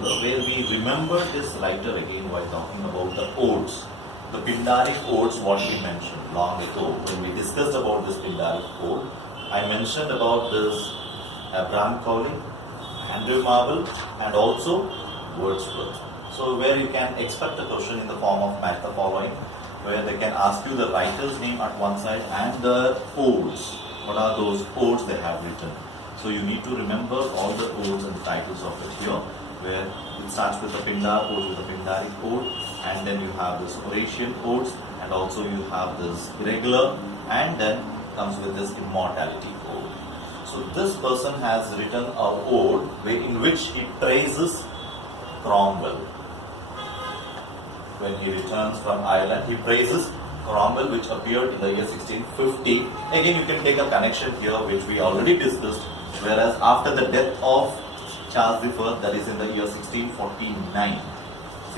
particular, where we remember this writer again while talking about the odes. The Pindaric odes, what we mentioned long ago when we discussed about this Pindaric ode. I mentioned about this Abraham Cowley, Andrew Marvell, and also Wordsworth. So where you can expect a question in the form of match the following, where they can ask you the writer's name at one side and the odes. What are those odes they have written? So you need to remember all the odes and the titles of it here, where it starts with the Pindar ode, with the Pindaric ode, and then you have this Horatian odes, and also you have this irregular, and then comes with this immortality ode. So this person has written a ode in which he praises Cromwell. When he returns from Ireland, he praises Cromwell, which appeared in the year 1650. Again, you can take a connection here, which we already discussed. Whereas after the death of Charles I, that is in the year 1649,